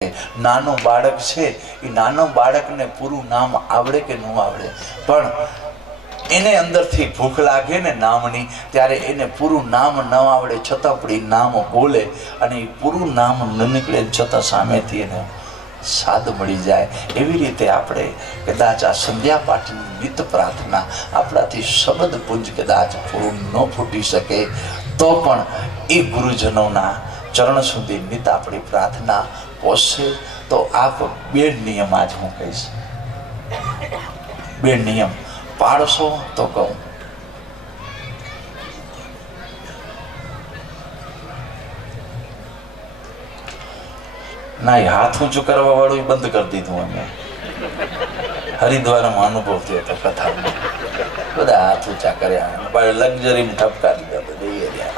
નાનો બાળક છે એ નાનો બાળકને પૂરું નામ આવડે કે ન આવડે, પણ એને અંદરથી ભૂખ લાગે ને નામની, ત્યારે એને પૂરું નામ ન આવડે છતાં પણ એ નામ બોલે અને એ પૂરું નામ ન નીકળે છતાં સામેથી એને સાદ મળી જાય. એવી રીતે આપણે કદાચ આ સંધ્યા પાઠની નિત પ્રાર્થના આપણાથી શબ્દ પુંજ કદાચ પૂરું ન ફૂટી શકે તો પણ એ ગુરુજનોના ચરણ સુધી નિત આપણી પ્રાર્થના પહોંચશે. તો આપ બે નિયમ આજ હું કહીશ, બે નિયમ પાડશો તો કહું. ના, હાથ ઊંચું કરવા વાળું બંધ કરી દીધું. અમે હરિદ્વારમાં અનુભવ થયો હતો કથામાં, બધા હાથ ઊંચા કર્યા, લક્ઝરી ઠપકા દીધા.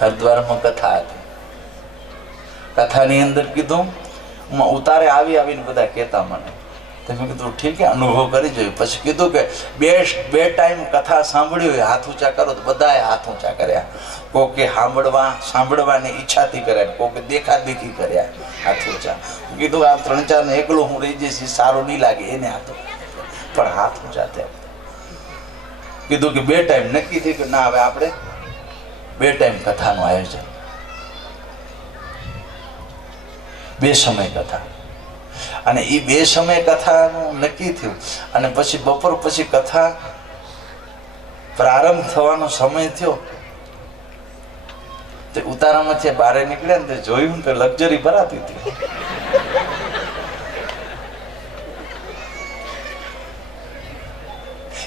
હરિદ્વારમાં કથા હતી, કથાની અંદર કીધું ઉતારે આવીને બધા કહેતા મને, તમે કીધું ઠીક છે અનુભવ કરી જોયું. પછી કીધું કે બે ટાઈમ કથા સાંભળી હોય હાથ ઊંચા કરો તો બધાએ હાથ ઊંચા કર્યા. કોકે સાંભળવાની ઈચ્છાથી કર્યા, કોકે દેખાદેખી કર્યા હાથ ઊંચા. કીધું આ 3-4 ને એકલો હું રહી જઈશ સારું નહીં લાગે એને હાથ, પણ હાથ ઊંચા થયા. કીધું કે બે ટાઈમ નક્કી થઈ કે ના હવે આપણે બે ટાઈમ કથાનું આયોજન, બે સમય કથા. અને એ બે સમય કથાનું નક્કી થયું અને પછી બપોર પછી કથા પ્રારંભ થવાનો સમય થયો તે ઉતારામાંથી બહાર નીકળ્યા ને તે જોયું તો લક્ઝરી ભરાતી હતી.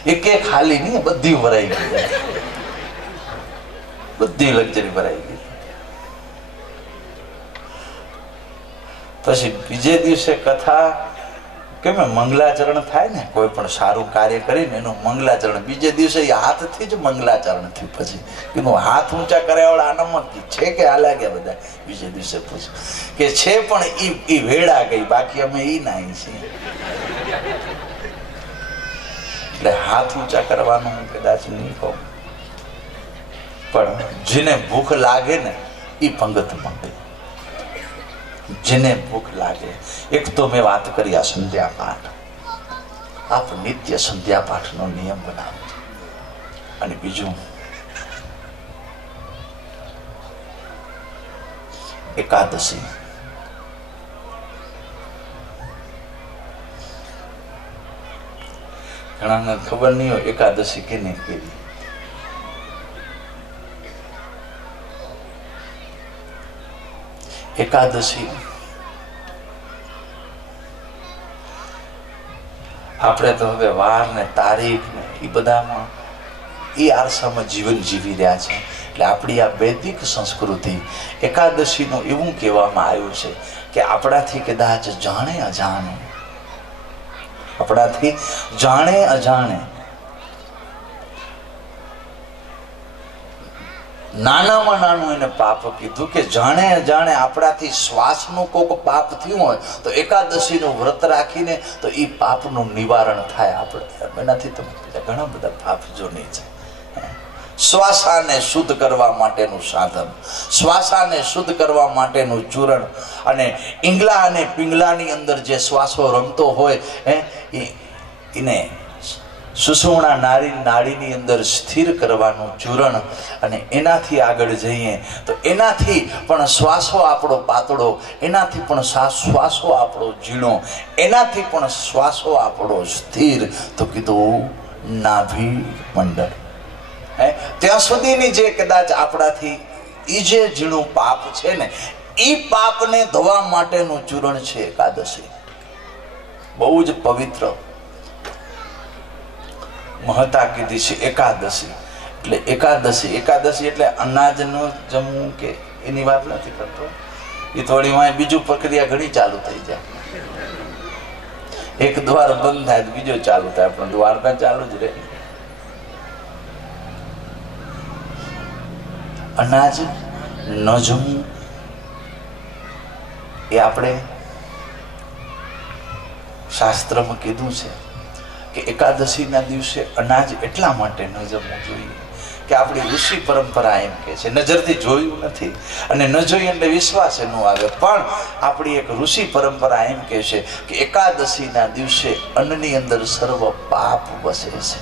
એક ખાલી નહીં, બધી ભરાઈ ગઈ, બધી લક્ઝરી ભરાઈ ગઈ. પછી બીજે દિવસે કથા કેમ મંગલાચરણ થાય ને, કોઈ પણ સારું કાર્ય કરીને એનું મંગલાચરણ બીજે દિવસે હાથથી જ મંગલાચરણ થયું. પછી કીધું હાથ ઊંચા કર્યા વાળા આનામાં છે કે હાલ્યા ગયા બધા. બીજે દિવસે પૂછ્યું કે છે પણ ઈ વેળા ગઈ, બાકી અમે ઈ નાઈ છીએ. એટલે હાથ ઊંચા કરવાનું હું કદાચ નહીં કહું, પણ જેને ભૂખ લાગે ને એ પંગત માંગે, જેને ભૂખ લાગે. એક તો મેં વાત કરી આ સંધ્યા પાઠ, આપ નિત્ય સંધ્યા પાઠનો નિયમ બનાવો. અને બીજું એકાદશી. ઘણાને ખબર નહીં હોય એકાદશી કેને કેવી. એકાદશી આપણે તો હવે વાર ને તારીખ ને એ બધામાં એ આરસામાં જીવન જીવી રહ્યા છે. એટલે આપણી આ વૈદિક સંસ્કૃતિ એકાદશીનું એવું કહેવામાં આવ્યું છે કે આપણાથી કદાચ જાણે અજાણે, આપણાથી જાણે અજાણે નાનામાં નાનું એને પાપ કીધું કે જાણે અજાણે આપણાથી શ્વાસનું કોઈક પાપ થયું હોય તો એકાદશીનું વ્રત રાખીને તો એ પાપનું નિવારણ થાય. આપણે એનાથી તો ઘણા બધા પાપ જો નહીં છે. શ્વાસાને શુદ્ધ કરવા માટેનું સાધન, શ્વાસાને શુદ્ધ કરવા માટેનું ચૂરણ, અને ઈંગલા અને પિંગલાની અંદર જે શ્વાસો રમતો હોય એને સુષુમ્ના નાડીની અંદર સ્થિર કરવાનું ચૂરણ. અને એનાથી આગળ જઈએ તો એનાથી પણ શ્વાસો આપણો પાતળો, એનાથી પણ શ્વાસો આપણો ઝીણો, એનાથી પણ શ્વાસો આપણો સ્થિર. તો કીધું નાભી મંડળ, ત્યાં સુધીની જે કદાચ આપણાથી એ જે ઝીણું પાપ છે ને એ પાપને ધોવા માટેનું ચૂરણ છે એકાદશી. બહુ જ પવિત્ર મહત્તા કીધી છે એકાદશી. એટલે એકાદશી એટલે અનાજનું જમવું કે એની વાત નથી કરતો. એ થોડી વાંય બીજું પ્રક્રિયા ઘણી ચાલુ થઈ જાય. એક દ્વાર બંધ થાય તો બીજો ચાલુ થાય, પણ દ્વારકા ચાલુ જ રહે. અનાજ ન જમવું એ આપણે શાસ્ત્રમાં કીધું છે કે એકાદશીના દિવસે અનાજ એટલા માટે ન જમવું જોઈએ કે આપણી ઋષિ પરંપરા એમ કે છે, નજરથી જોયું નથી અને ન જોઈએ એટલે વિશ્વાસ ન આવે, પણ આપણી એક ઋષિ પરંપરા એમ કે છે કે એકાદશીના દિવસે અન્નની અંદર સર્વ પાપ વસે છે.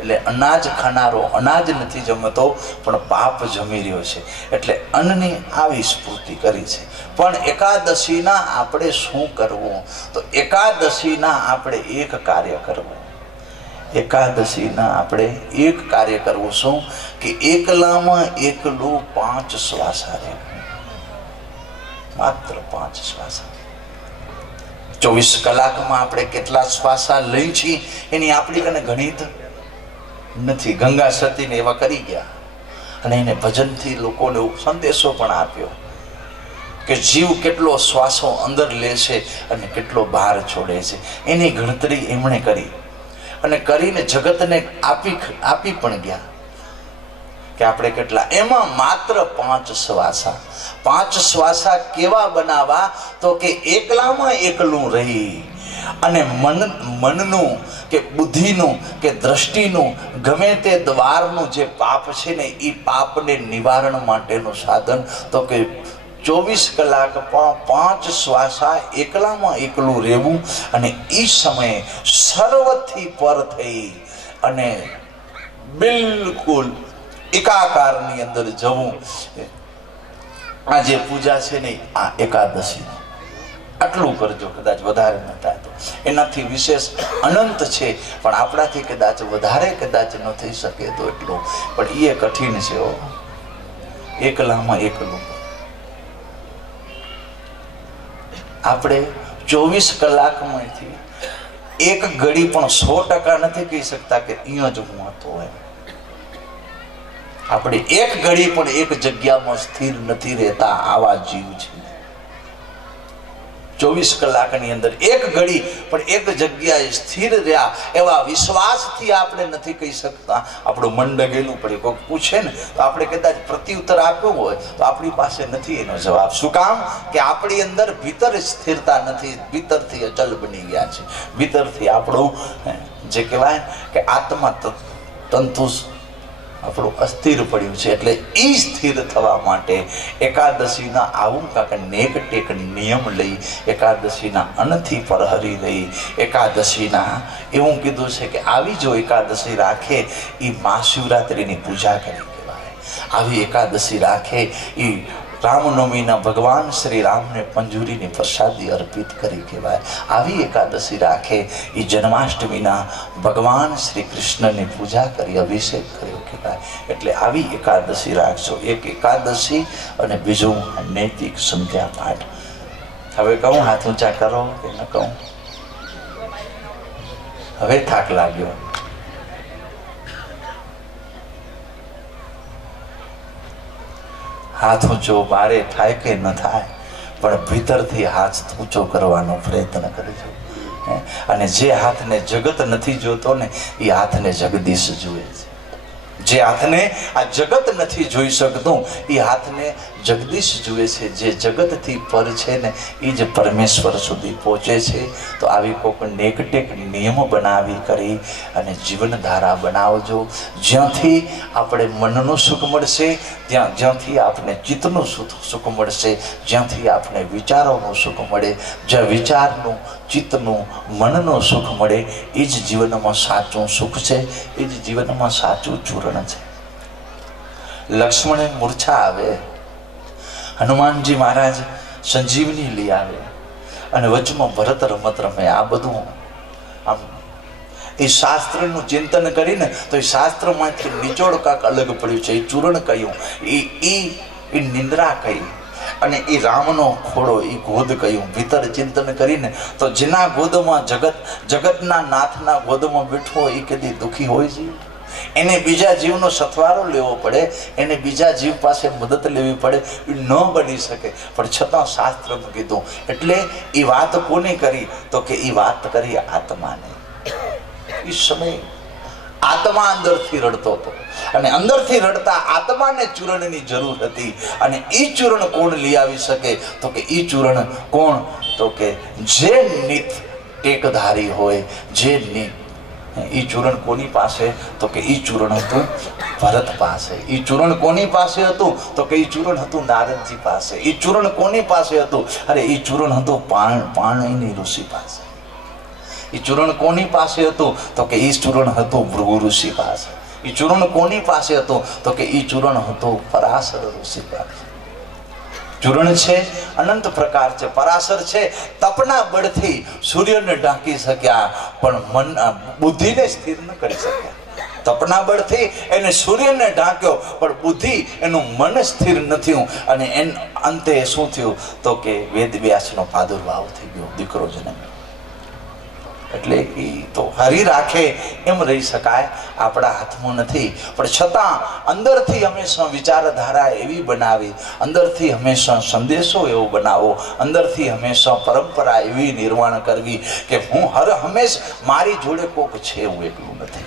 એટલે અનાજ ખાનારો અનાજ નથી જમતો પણ પાપ જમી રહ્યો છે, એટલે અન્નની આવી સ્ફૂર્તિ કરી છે. પણ એકાદશીના આપણે શું કરવું? તો એકાદશીના આપણે એક કાર્ય કરવું. એકાદશીના આપણે એક કાર્ય કરવું. શું? કે એકલામાં એકલું 5 શ્વાસા રહેવું. માત્ર 5 શ્વાસા. 24 કલાકમાં આપણે કેટલા શ્વાસા લઈ છીએ એની આપણી કને ગણિત નથી. ગંગા સતીને એવા કરી ગયા અને એને ભજનથી લોકોને સંદેશો પણ આપ્યો કે જીવ કેટલો શ્વાસો અંદર લે છે અને કેટલો બહાર છોડે છે, એની ગણતરી એમણે કરી અને કરીને જગતને આપી પણ ગયા કે આપણે કેટલા. એમાં માત્ર 5 શ્વાસા. 5 શ્વાસા કેવા બનાવવા? તો કે એકલામાં એકલું રહી અને મનનું કે બુદ્ધિનું કે દ્રષ્ટિનું ગમે તે દ્વારનું જે પાપ છે ને એ પાપને નિવારણ માટેનું સાધન તો કે 24 કલાક 5 શ્વાસા એકલામાં એકલું રહેવું અને એ સમયે સર્વથી પર થઈ અને બિલકુલ એકાકારની અંદર જવું. આ જે પૂજા છે ને આ એકાદશી આટલું કરજો. કદાચ વધારે ન થાય તો એનાથી વિશેષ અનંત છે, પણ આપણાથી કદાચ વધારે કદાચ ન થઈ શકે તો એટલું, પણ એ કઠિન છે. એકલામાં એકલું આપણે 24 કલાકમાંથી એક ઘડી પણ 100% નથી કહી શકતા કે અહીંયા જ હું હતો એમ. આપણે એક ઘડી પણ એક જગ્યામાં સ્થિર નથી રહેતા, આવા જીવ છે. 24 કલાકની અંદર એક ઘડી પણ એક જગ્યાએ સ્થિર રહ્યા એવા વિશ્વાસથી આપણે નથી કહી શકતા. આપણું મન ડગેલું પડે. કોઈ પૂછે ને તો આપણે કદાચ પ્રત્યુત્તર આપ્યો હોય તો આપણી પાસે નથી એનો જવાબ. શું કામ? કે આપણી અંદર ભીતર સ્થિરતા નથી, ભીતરથી અચલ બની ગયા છે. ભીતરથી આપણું જે કહેવાય કે આત્મા તંતુ આપણું અસ્થિર પડ્યું છે. એટલે એ સ્થિર થવા માટે એકાદશીના આવું કાંક નેક ટેક નિયમ લઈ, એકાદશીના અન્નથી પરહરી લઈ, એકાદશીના એવું કીધું છે કે આવી જો એકાદશી રાખે એ મહાશિવરાત્રિની પૂજા કરી કહેવાય. આવી એકાદશી રાખે એ રામનવમીના ભગવાન શ્રી રામને પંજુરીની પ્રસાદી અર્પિત કરી કહેવાય. આવી એકાદશી રાખે એ જન્માષ્ટમીના ભગવાન શ્રી કૃષ્ણની પૂજા કરી અભિષેક કર્યો કહેવાય. એટલે આવી એકાદશી રાખજો. એક એકાદશી અને બીજું નૈતિક સંધ્યા પાઠ. હવે કહું હાથ ઊંચા કરો કે ન કહું? હવે થાક લાગ્યો. હાથ ઊંચો બારે થાય કે ન થાય પણ ભીતરથી હાથ ઊંચો કરવાનો પ્રયત્ન કરજો. અને જે હાથને જગત નથી જોતો ને એ હાથને જગદીશ જુએ છે. જે હાથને આ જગત નથી જોઈ શકતું એ હાથને જગદીશ જુએ છે. જે જગતથી પર છે ને એ જ પરમેશ્વર સુધી પહોંચે છે. તો આવી કોઈક નેકટેક નિયમ બનાવી કરી અને જીવનધારા બનાવજો. જ્યાંથી આપણે મનનું સુખ મળશે, જ્યાંથી આપણે ચિત્તનું સુખ મળશે, જ્યાંથી આપણે વિચારોનું સુખ મળે, જ્યાં વિચારનું, ચિત્તનું, મનનું સુખ મળે એ જ જીવનમાં સાચું સુખ છે. એ જ જીવનમાં સાચું ચૂરણ છે. લક્ષ્મણે મૂર્છા આવે, હનુમાનજી મહારાજ સંજીવની લઈ આવે અને વચમાં ભરત રમત રમે. આ બધું આમ એ શાસ્ત્રનું ચિંતન કરીને તો એ શાસ્ત્રમાંથી નિચોડ કાંક અલગ પડ્યું છે. એ ચૂરણ કહ્યું, એ નિંદ્રા કહી અને એ રામનો ખોડો, એ ગોદ કહ્યું. ભીતર ચિંતન કરીને તો જેના ગોદમાં જગતના નાથના ગોદમાં બેઠો એ કદી દુઃખી હોય છે. એને બીજા જીવનો સથવારો લેવો પડે, એને બીજા જીવ પાસે મદદ લેવી પડે, એ ન બની શકે. પણ છતાં શાસ્ત્રમાં કીધું. એટલે એ વાત કોને કરી? તો કે એ વાત કરી આત્માને. એ સમય આત્મા અંદરથી રડતો હતો અને અંદરથી રડતા આત્માને ચૂરણની જરૂર હતી. અને એ ચૂરણ કોણ લઈ આવી શકે? તો કે એ ચૂરણ કોણ? તો કે જે નિત ટેકધારી હોય, જે એ ચૂરણ કોની પાસે? તો કે એ ચૂરણ હતું ભરત પાસે. એ ચૂરણ કોની પાસે હતું? તો કે એ ચૂરણ હતું નારદજી પાસે. એ ચૂરણ કોની પાસે હતું? અરે એ ચૂરણ હતું પાણિની ઋષિ પાસે. એ ચૂરણ કોની પાસે હતું? તો કે એ ચૂરણ હતું ભૃગુ ઋષિ પાસે. એ ચૂરણ કોની પાસે હતું? તો કે એ ચૂરણ હતું પરાશર ઋષિ પાસે. ચૂરણ છે અનંત પ્રકાર છે. પરાશર છે તપના બળથી સૂર્યને ઢાંકી શક્યા, પણ બુદ્ધિને સ્થિર ન કરી શક્યા. તપના બળથી એને સૂર્યને ઢાંક્યો, પણ બુદ્ધિ એનું મન સ્થિર નથી. અને અંતે શું થયું? તો કે વેદ વ્યાસનો પ્રાદુર્ભાવ થઈ ગયો, દીકરો જન્મ્યો. એટલે એ તો હરી રાખે એમ રહી શકાય, આપણા હાથમાં નથી. પણ છતાં અંદરથી હંમેશા વિચારધારા એવી બનાવી, અંદરથી હંમેશા સંદેશો એવો બનાવો, અંદરથી હંમેશા પરંપરા એવી નિર્માણ કરવી કે હું હંમેશ મારી જોડે કોક છે, હું એકલું નથી.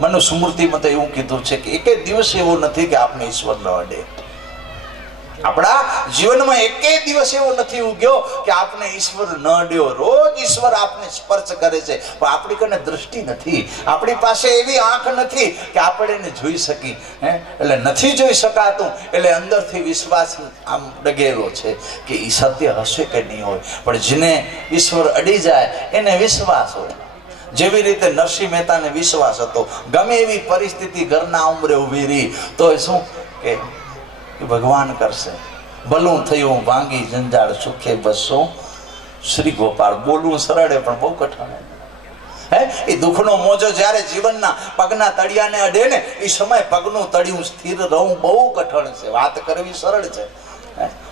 મનુસ્મૃતિમાં તો એવું કીધું છે કે એક દિવસ એવો નથી કે આપણે ઈશ્વર ન અડે. આપણા જીવનમાં એકે દિવસ એવો નથી ઉગ્યો કે આપણે ઈશ્વર ન અડ્યો. રોજ ઈશ્વર આપને સ્પર્શ કરે છે, પણ આપણી કને દ્રષ્ટિ નથી, આપણી પાસે એવી આંખ નથી કે આપણે એને જોઈ શકી. એટલે નથી જોઈ શકાતું, એટલે અંદરથી વિશ્વાસ આમ ડગેલો છે કે એ સત્ય હશે કે નહીં હોય. પણ જેને ઈશ્વર અડી જાય એને વિશ્વાસ હોય. જેવી રીતે નરસિંહ મહેતાને વિશ્વાસ હતો, ગમે એવી પરિસ્થિતિ ઘરના ઉંમરે ઉભી રહી તો શું કે ભગવાન કરશે. ભલું થયું ભાંગી જંજાળ સુખે બસો શ્રી ગોપાળ. બોલવું સરળ પણ બહુ કઠણ. એ દુઃખનો મોજો જ્યારે જીવનના પગના તળિયાને અડે ને એ સમય પગનું તળિયું સ્થિર રહું બહુ કઠણ છે. વાત કરવી સરળ છે,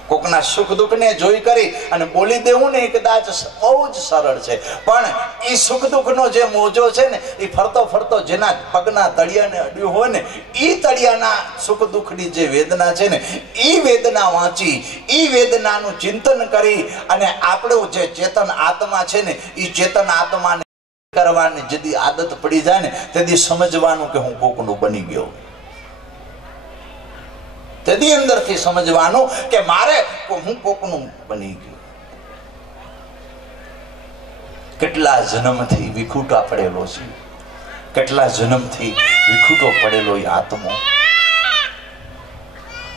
કોકના સુખ દુઃખને જોઈ કરી અને બોલી દેવું ને એ કદાચ બહુ જ સરળ છે. પણ એ સુખ દુઃખનો જે મોજો છે ને એ ફરતો ફરતો જેના પગના તળિયાને અડ્યું હોય ને એ તળિયાના સુખ દુઃખની જે વેદના છે ને એ વેદના વાંચી, એ વેદનાનું ચિંતન કરી અને આપણું જે ચેતન આત્મા છે ને એ ચેતન આત્માને કરવાની જદી આદત પડી જાય ને તેથી સમજવાનું કે હું કોકનું બની ગયો. તેથી અંદરથી સમજવાનું કે મારે હું કોકનું બની ગયું. કેટલા જન્મથી વિખૂટા પડેલો છે, કેટલા જન્મથી વિખૂટો પડેલો એ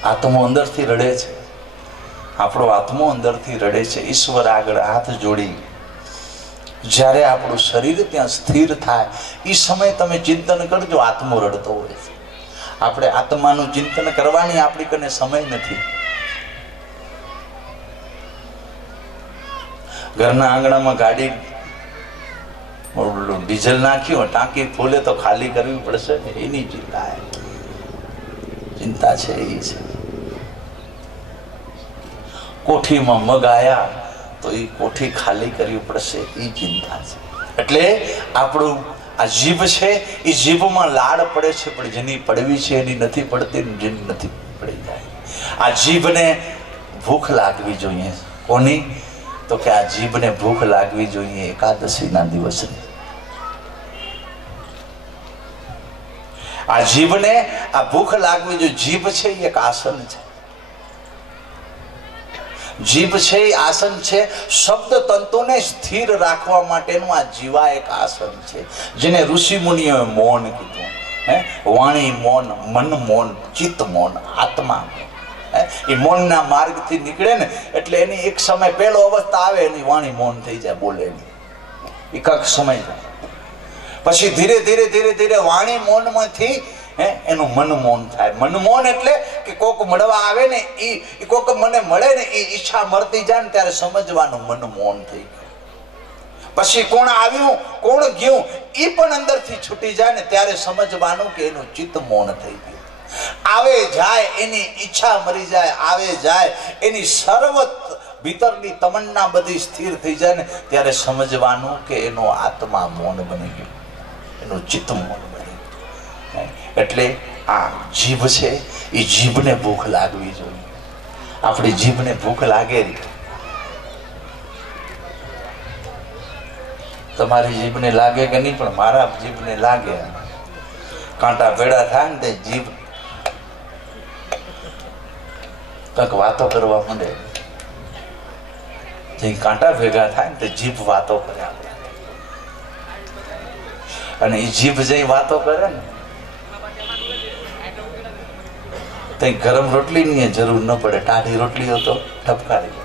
આત્મો અંદરથી રડે છે. આપણો આત્મો અંદરથી રડે છે. ઈશ્વર આગળ હાથ જોડી જ્યારે આપણું શરીર ત્યાં સ્થિર થાય એ સમય તમે ચિંતન કરજો, આત્મો રડતો હોય છે. આપણે આત્માનું ચિંતન કરવાની આપણી કને સમય નથી. ઘરના આંગણામાં ગાડી ડીઝલ નાખ્યું, ટાંકી ફૂલે તો ખાલી કરવી પડશે ને એની ચિંતા છે. એ છે કોઠીમાં મગ આયા તો એ કોઠી ખાલી કરવી પડશે, એ ચિંતા છે. એટલે આપણું આ જીભ છે એ જીભમાં લાડ પડે છે, પણ જેની પડવી છે એની નથી પડતી, જેની નથી પડી જાય. આ જીભને ભૂખ લાગવી જોઈએ. કોની? તો કે આ જીભને ભૂખ લાગવી જોઈએ એકાદશીના દિવસે. આ જીભને આ ભૂખ લાગવી જોઈએ. જીભ છે એ એક આસન છે. જીભ છે એ આસન છે. શબ્દ તંતુને સ્થિર રાખવા માટેનું આ જીવા એક આસન છે, જેને ઋષિ મુનિઓએ મૌન કીધું. વાણી મૌન, મન મૌન, ચિત્ત મૌન, આત્મા. એ મૌનના માર્ગથી નીકળે ને એટલે એની એક સમય પહેલો અવસ્થા આવે એની વાણી મૌન થઈ જાય, બોલે નહીં. એક સમય જાય પછી ધીરે ધીરે ધીરે ધીરે વાણી મૌનમાંથી એનું મન મૌન થાય. મન મૌન એટલે કે કોક મળવા આવે ને એ કોક મને મળે ને એ ઈચ્છા મળતી જાય ને ત્યારે સમજવાનું મન મૌન થઈ ગયું. પછી કોણ આવ્યું કોણ ગયું એ પણ અંદરથી છૂટી જાય ને ત્યારે સમજવાનું કે એનું ચિત્ત મૌન થઈ ગયું. આવે જાય એની ઈચ્છા મરી જાય, આવે જાય એની સર્વ ભીતરની તમન્ના બધી સ્થિર થઈ જાય ને ત્યારે સમજવાનું કે એનો આત્મા મૌન બની ગયો, એનું ચિત્ત મૌન બની ગયું. એટલે આ જીભ છે એ જીભને ભૂખ લાગવી જોઈએ. આપણી જીભને ભૂખ લાગે, તમારી જીભને લાગે કે નહીં, પણ મારા જીભને લાગે. કાંટા ભેડા થાય ને તે જીભ કંઈક વાતો કરવા માંડે. જે કાંટા ભેગા થાય ને તે જીભ વાતો કરે. અને એ જીભ જઈ વાતો કરે ને તો ગરમ રોટલીની જરૂર ન પડે, ટાઢી રોટલીઓ તો ઠપકારી લે,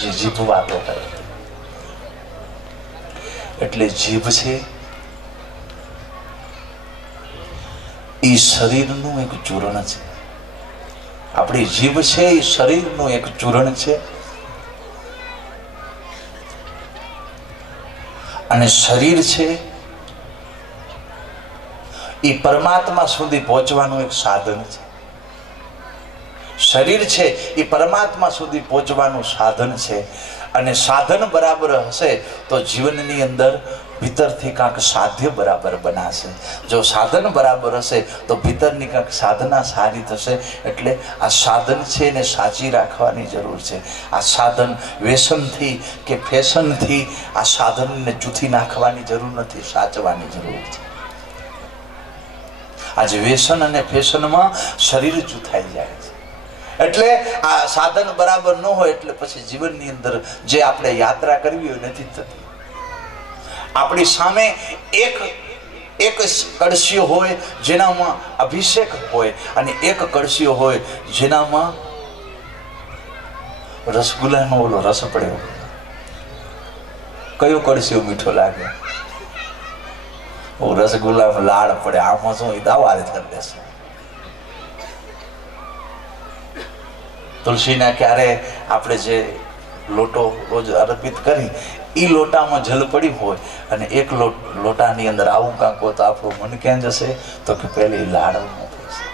જે જીભ વાતો કરે. એટલે જીભ છે એ શરીરનું એક ચૂર્ણ છે. આપણી જીભ છે એ શરીરનું એક ચૂર્ણ છે. અને શરીર છે એ પરમાત્મા સુધી પહોંચવાનું એક સાધન છે. શરીર છે એ પરમાત્મા સુધી પહોંચવાનું સાધન છે. અને સાધન બરાબર હશે તો જીવનની અંદર ભીતરથી કાંક સાધ્ય બરાબર બનાશે. જો સાધન બરાબર હશે તો ભીતરની કાંક સાધના સારી થશે. એટલે આ સાધન છે એને સાચી રાખવાની જરૂર છે. આ સાધન વ્યસનથી કે ફેશનથી આ સાધનને જૂથી નાખવાની જરૂર નથી, સાચવાની જરૂર છે. આજે વ્યસન અને ફેશનમાં શરીર જૂથાઈ જાય છે. એટલે આ સાધન બરાબર ન હોય એટલે પછી જીવનની અંદર જે આપણે યાત્રા કરવી હોય નથી થતી. આપણી સામે એક કળશીઓ હોય જેનામાં અભિષેક હોય અને એક કળશીઓ હોય જેનામાં રસગુલ્લાનો ઓલો રસ પડ્યો. કયો કળશીઓ મીઠો લાગે? રસગુલ્લામાં લાળ પડે. આમાં શું દાવા કરી દેશે. તુલસીના ક્યારે આપણે જે લોટો રોજ અર્પિત કરી એ લોટામાં જલ પડી હોય અને એક લોટાની અંદર આવું કાંક હોય તો આપણું મન ક્યાં જશે? તો કે પેલી લાડવમાં થશે.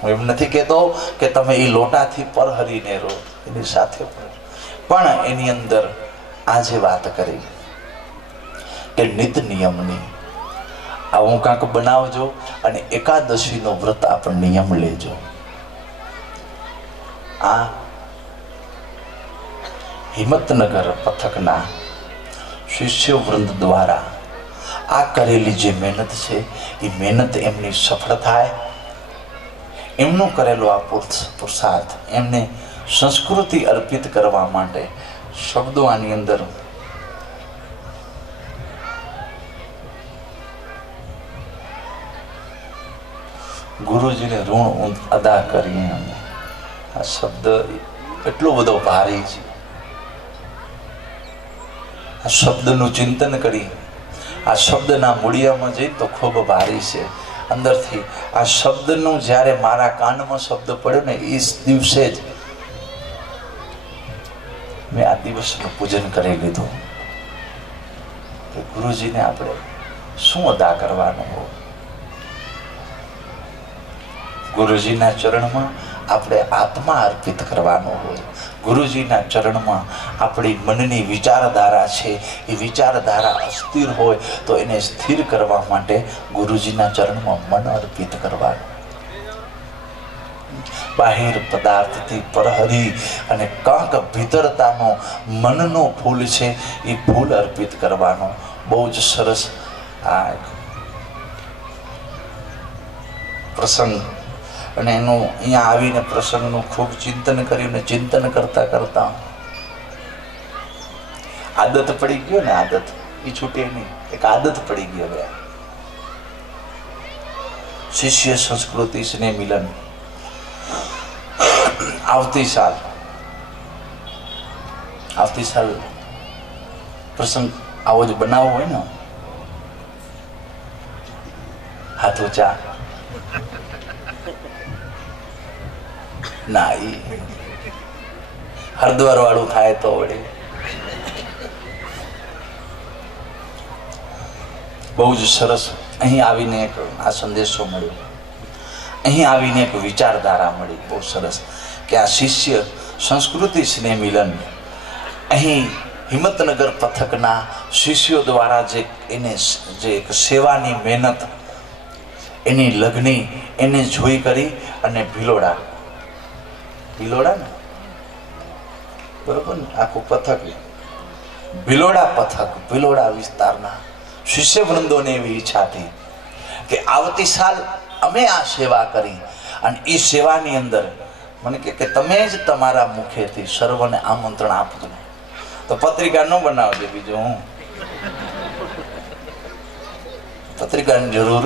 હું એમ નથી કહેતો કે તમે એ લોટાથી પર હરીને રહો, એની સાથે પણ એની અંદર આજે વાત કરી કે નિત નિયમની આવું કાંક બનાવજો અને એકાદશીનો વ્રત આપણે નિયમ લેજો. આ હિંમતનગર પથકના શિષ્ય વૃંદ દ્વારા આ કરેલી જે મહેનત છે એ મહેનત એમની સફળ થાય, એમનો કરેલો આ પુરુષાર્થ એમને સંસ્કૃતિ અર્પિત કરવા માટે શબ્દો આની અંદર ગુરુજીને ઋણ અદા કરીએ. આ શબ્દ એટલો બધો ભારી છે. આ શબ્દનું ચિંતન કરી આ શબ્દના મૂળિયામાં જઈ તો ખૂબ ભારી છે. અંદરથી આ શબ્દનું જ્યારે મારા કાનમાં શબ્દ પડ્યો ને એ દિવસે જ મેં આ દિવસનું પૂજન કરી લીધું કે ગુરુજીને આપણે શું અદા કરવાનું હોય. ગુરુજીના ચરણમાં આપણે આત્મા અર્પિત કરવાનો હોય. ગુરુજીના ચરણમાં આપણી મનની વિચારધારા છે એ વિચારધારા અસ્થિર હોય તો એને સ્થિર કરવા માટે ગુરુજીના ચરણમાં મન અર્પિત કરવાનું. બાહિર પદાર્થથી પરહરી અને કાંક ભીતરતાનો મનનો ફૂલ છે એ ફૂલ અર્પિત કરવાનો. બહુ જ સરસ આ પ્રસંગ અને એનું અહીંયા આવીને પ્રસંગનું ખૂબ ચિંતન કર્યું ને ચિંતન કરતા કરતા આદત પડી ગયો ને આદત એ છૂટે નહીં. એક આદત પડી ગઈ. હવે શિષ્ય સંસ્કૃતિ સ્નેહ મિલન આવતી સાલ પ્રસંગ આવો જ બનાવવો હોય ને હાથ ઊંચા ના એ હરદ્વાર વાળું થાય તો વળી બહુ જ સરસ. અહીં આવીને એક આ સંદેશો મળ્યો, અહીં આવીને એક વિચારધારા મળી બહુ સરસ કે આ શિષ્ય સંસ્કૃતિ સ્નેહ મિલન અહીં હિંમતનગર પથકના શિષ્યો દ્વારા જે એને જે એક સેવાની મહેનત એની લગ્ની એને જોઈ કરી અને ભિલોડા ને બરોબર ને આખું પથક ભિલોડા વિસ્તારના શિષ્યવૃંદોને એવી ઈચ્છા હતી કે આવતી સાલ અમે આ સેવા કરી અને એ સેવાની અંદર મને કે તમે જ તમારા મુખેથી સર્વને આમંત્રણ આપજો. તો પત્રિકા ન બનાવજો, બીજું હું પત્રિકાની જરૂર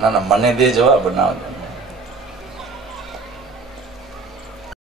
ના મને દે જવાબ બનાવજો.